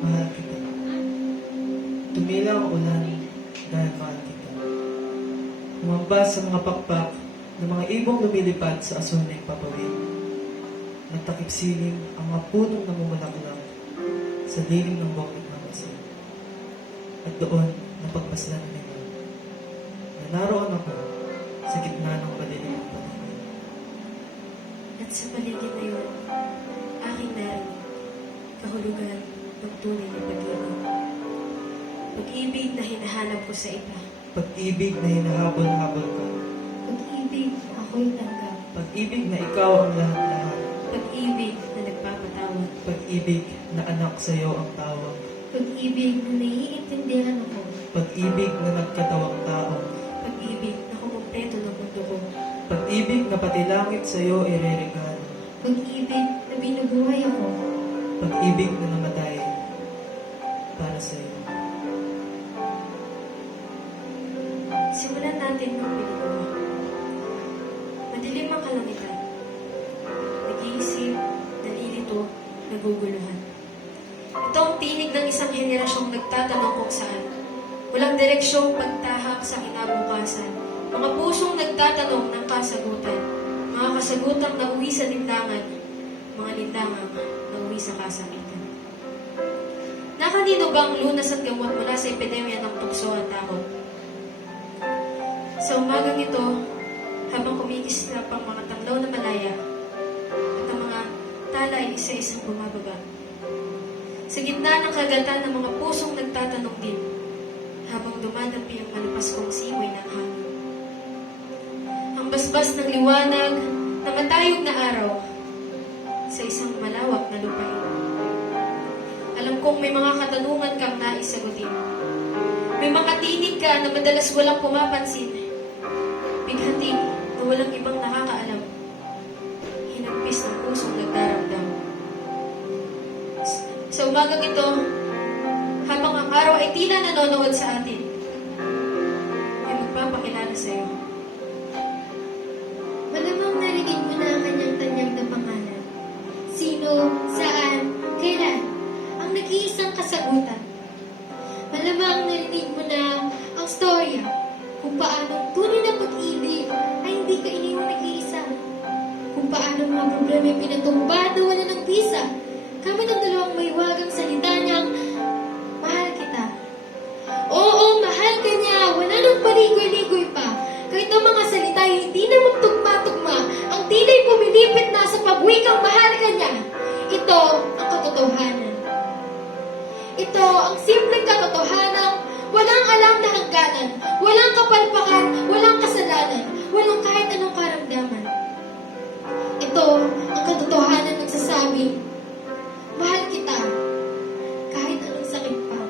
Mahal kita. Tumila ang ulan dahil mahal kita. Humambas sa mga pakpak ng mga ibong lumilipad sa asul na ipapawid. Nagtakip siling ang mga punong namumulaklak sa lilim ng bukid ng asin. At doon, napagmasdan nila na naroon ako sa gitna ng madilim ng paligid. At sa paligid na yun, aking narinig, kahulugan ng tunay na pag-ibig. Pag-ibig na hinahanap ko sa iba. Pag-ibig na hinahabol-habol ka. Pag-ibig na ako'y tanggap. Pag-ibig na ikaw ang lahat-lahat. Pag-ibig na nagpapatawad. Pag-ibig na anak sa iyo ang tawag. Pag-ibig na naiintindihan ako. Pag-ibig na nagkatawang tao. Pag-ibig na kumumpleto ng mundo ko. Pag-ibig na pati langit sa iyo ireregalo. Pag-ibig na binubuhay ako. Pag-ibig na namatay para sa iyo. Simulan natin ng pelikula. Madilim ang kalangitan. Nag-iisip, nalilito, naguguluhan. Ito ang tinig ng isang henerasyong nagtatanong kung saan. Walang direksyong pagtahak sa kinabukasan. Mga pusong nagtatanong ng kasagutan. Mga kasagutang nauwi sa lindangan. Mga lindangang nauwi sa kasakitan. Nakanino bang lunas at gamot mula sa epidemya ng tukso at takot? Sa umagang ito, habang kumikislap ang mga tanglaw na malaya at ang mga tala ay isa-isang bumababa. Sa gitna ng kagatan ng mga pusong nagtatanong din, habang dumadapi ang malapaskong simoy ng hangin. Ang basbas ng liwanag na matayog na araw sa isang malawak na lupain. Alam kong may mga katanungan kang nais sagutin. May mga tinig ka na madalas walang pumapansin. Bighati na walang ibang nakakaalam. Hinagpis ng pusong nagdaramdam. Sa umagang ito, habang ang araw ay tila nanonood sa atin, ay magpapakilala sa iyo. Malamang narinig mo na ang kanyang-tanyag na pangalan. Sino, saan, kailan, ang nag-iisang kasagutan. Malamang narinig mo na ang storya kung paano tunay na pag-ibig ay hindi ka iniwan nag-iisa. Kung paano mga problema ay pinatumbad na wala ng visa. Kami ng dalawang may wagang salita niyang, mahal kita. Oo, mahal ka niya. Wala nang paligoy-ligoy pa. Kahit ang mga salita ay hindi na magtugma-tugma. Ang tila'y pumilipit na sa pagwikang mahal ka niya. Ito ang katotohanan. Ito ang simpleng katotohanan. Walang alam na hangganan. Walang kapalpakan. Walang kasalanan. Walang kahit anong karamdaman. Ito ang katotohanan nagsasabing, mahal kita, kahit anong sakit pa.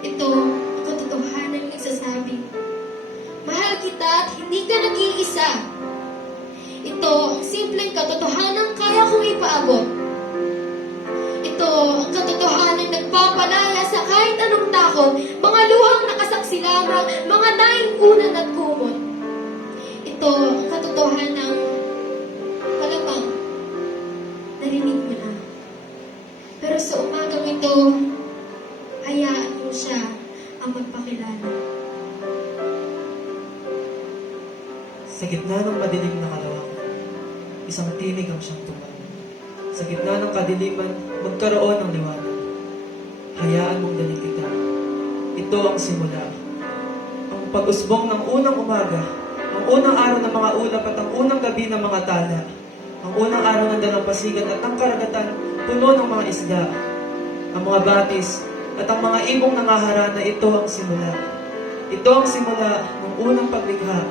Ito ang katotohanan nagsasabing, mahal kita at hindi ka nag-iisa. Ito ang simpleng katotohanan kaya kong ipaabot. Ito ang katotohanan nagpapalaya sa kahit anong takot, mga luhang nakasaksi lamang, mga naingkunan at kumot. Ito ang katotohanan malamang narinig mo na. Pero sa umagang ito, hayaan mo siya ang magpakilala. Sa gitna ng madilim na kalawakan, isang tinig ang siyang tumayo. Sa gitna ng kadiliman, magkaroon ng liwanag. Hayaan mong dalhin kita. Ito ang simula. Ang pag-usbong ng unang umaga, ang unang araw ng mga ulap at ang unang gabi ng mga tala, ang unang araw ng dalampasigan at ang karagatan, puno ng mga isda, ang mga batis, at ang mga ibong nangaharana, ito ang simula. Ito ang simula ng unang paglikha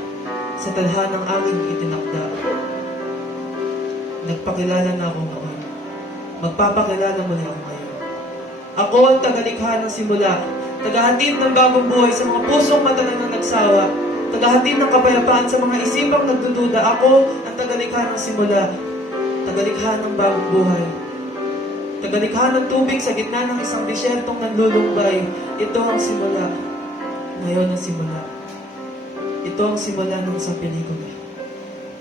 sa tadhanang aking itinakda. Nagpakilala na ako noon. Magpapakilala muli ako ngayon. Ako ang tagalikha ng simula, tagahatid ng bagong buhay sa mga pusong matagal na nagsawa, tagahatid ng kapayapaan sa mga isipang nagdududa. Ako ang tagalikha ng simula, tagalikha ng bagong buhay, tagalikha ng tubig sa gitna ng isang disyertong nanlulumbay. Ito ang simula. Ngayon ang simula. Ito ang simula ng isang pelikula.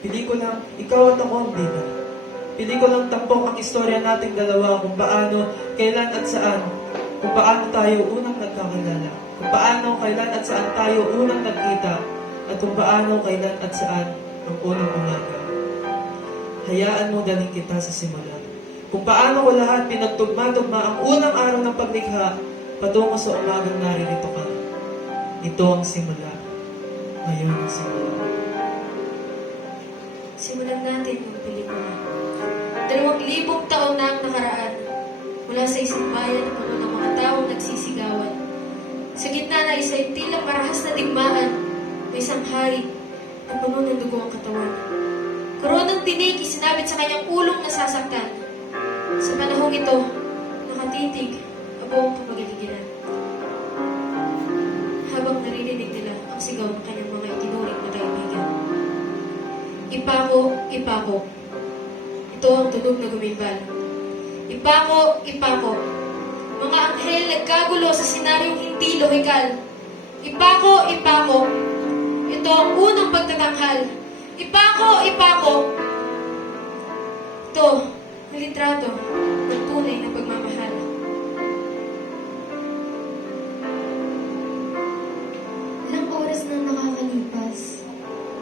Pelikulang ikaw at ako ang bida. Pelikulang tampok ang istorya nating dalawa kung paano, kailan at saan, kung paano tayo unang nagkakilala, kung paano, kailan at saan tayo unang nagkita, at kung paano, kailan at saan ang unang umaga. Hayaan mo daling kita sa simula. Kung paano ko lahat pinagtugma-tugma ang unang araw ng paglikha patungo sa umagang naririto ka. Ito ang simula. Ngayon ang simula. Simulan natin ang pelikula. 2,000 taon na ang nakaraan mula sa isang bayan na puno ng mga taong nagsisigawan. Sa gitna na isang tilang marahas na digmaan, may isang hari na puno ng dugo ang katawan. Koronang tinig isinabit sa kanyang ulong nasasaktan. Sa panahong ito, nakatitig ang buong kapagaligiran. Habang naririnig nila ang sigaw ng kanyang mga itinuring na kaibigan. Ipako, ipako. Ito ang tunog na gumimbal. Ipako, ipako. Mga anghel nagkagulo sa senaryong hindi lohikal. Ipako, ipako. Ito ang unang pagtatanghal. Ipako, ipako. Ito, ang litrato ng tunay na pagmamahal. Ilang oras nang nakakalipas,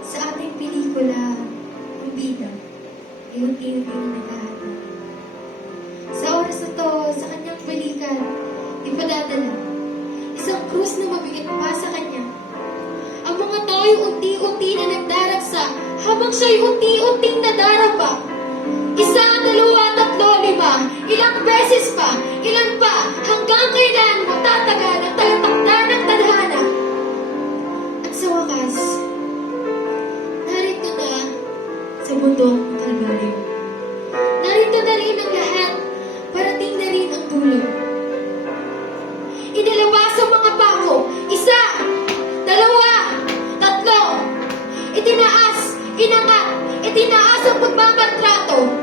sa ating pelikula, ang bida ay unti-unti na naghahanap. Sa oras na to, sa kanyang balikan, ipadadala isang krus na mabigat pa sa kanya. Ang mga tao'y unti-unti na nagdaragsa habang siya'y unti-unting nadarapa. 1, 2, 3, 5, ilang beses pa, ilan pa, hanggang kailan matatagal ang talatakdan ng tadhana. At sa wakas, narito na sa bundok ng Kalbaryo. Narito na rin ang lahat, parating na rin ang dulo. Inilabas ang mga pako, 1, 2, 3, itinaas, inangat, itinaas ang pagbabantrato.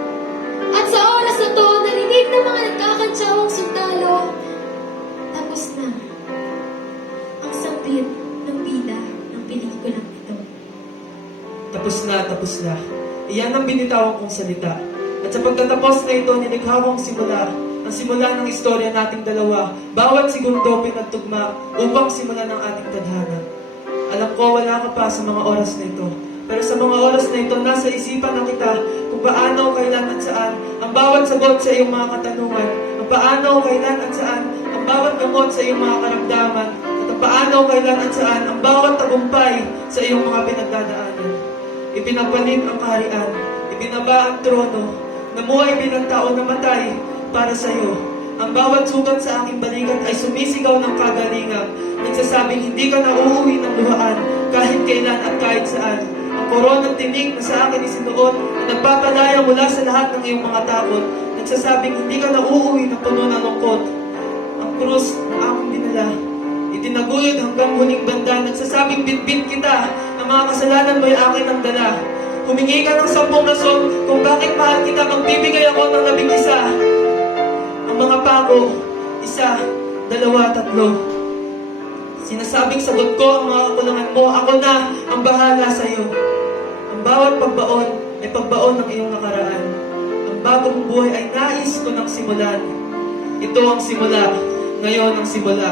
At sa oras na to, narinig ng mga nagkakansyawang sundalo, tapos na ang sampit ng bida ng pelikulang ito. Tapos na, tapos na. Iyan ang binitawan kong salita. At sa pagtatapos na ito, nilikha kong simula, ang simula ng istorya nating dalawa, bawat segundo pinagtugma upang simulan ang ating tadhana. Alam ko, wala ka pa sa mga oras na ito. Pero sa mga oras na ito, nasa isipan na kita kung paano, kailan at saan ang bawat sagot sa iyong mga katanungan, ang paano, kailan at saan ang bawat gamot sa iyong mga karamdaman, at ang paano, kailan at saan ang bawat tagumpay sa iyong mga pinagdadaanan. Ipinagpalit ang kaharian, ibinaba ang trono, namuhay bilang tao na matay para sa iyo. Ang bawat sugat sa aking balikat ay sumisigaw ng kagalingan, nagsasabing hindi ka na uuwi ng luhaan kahit kailan at kahit saan. Ang koronang tinig na sa akin isinuot na nagpapalaya mula sa lahat ng iyong mga takot, nagsasabing hindi ka na uuwi ng puno ng lungkot. Ang krus na aking dinala, itinaguyod hanggang huling banda, nagsasabing bitbit kita, ang mga kasalanan mo'y akin ang dala. Humingi ka ng 10 rason kung bakit mahal kita, magbibigay ako ng 11. Ang mga pako, 1, 2, 3. Sinasabing sagot ko ang mga kakulangan mo, ako na ang bahala sa iyo. Ang bawat pagbaon ay pagbaon ng iyong nakaraan. Ang bagong buhay ay nais ko ng simulan. Ito ang simula, ngayon ang simula.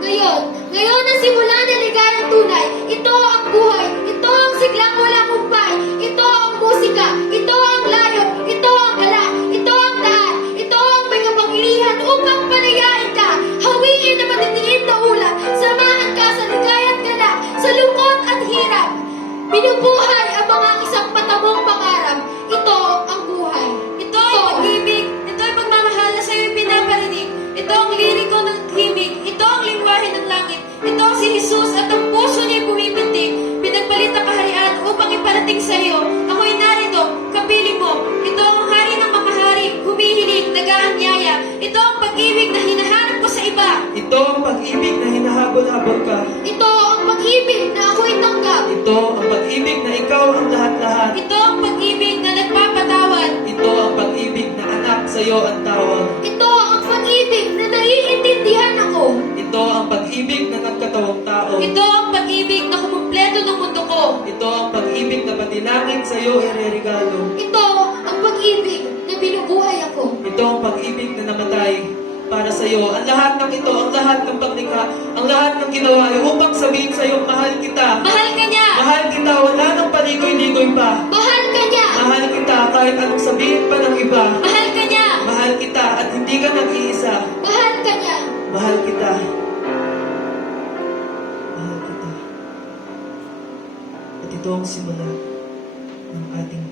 Ngayon ang simula na ligayang tunay. Ito ang buhay, ito ang siglang walang humpay, ito ang musika, ito ang layo, ito ang gala, ito ang daan, ito ang may kapangyarihan upang palayain ka, hawiin na matitiid na ulan, samahan ka sa ligaya't gala, sa lungkot at hirap. Binubuhay ang mga isang patamong pangarap. Ito ang buhay. Ito ay pag-ibig, ito ay pagmamahal na sa'yo'y pinaparinig. Ito ang liriko ng himig, ito ang lingwahe ng langit. Ito ang si Jesus at ang puso niya'y pumipintig. Pinagpalit ang kaharian upang iparating sa iyo. Ako'y narito, kapiling mo. Ito ang hari ng mga hari, humihiling, nag-aanyaya. Ito ang pag-ibig na hinahanap ko sa iba. Ito ang pag-ibig na hinahabol-habol ka. Ito ang pag-ibig na ako'y tanggap. Ito ang pag-ibig na ikaw ang lahat-lahat. Ito ang pag-ibig na nagpapatawad. Ito ang pag-ibig na anak sa iyo ang tawag. Ito ang pag-ibig na naiintindihan ako. Ito ang pag-ibig na nagkatawang tao. Ito ang pag-ibig na kumumpleto ng mundo ko. Ito ang pag-ibig na pati langit sa iyo ireregalo. Ito ang pag-ibig nabuhay ako. Ito ang pag-ibig na namatay para sa iyo. Ang lahat ng ito, ang lahat ng paglikha, ang lahat ng ginawa ay upang sabihin sa iyo, mahal kita. Mahal ka niya! Mahal kita, wala nang paligoy-ligoy pa. Mahal ka niya! Mahal kita kahit anong sabihin pa ng iba. Mahal ka niya! Mahal kita at hindi ka nag-iisa. Mahal ka niya! Mahal kita. Mahal kita. At ito ang simula ng ating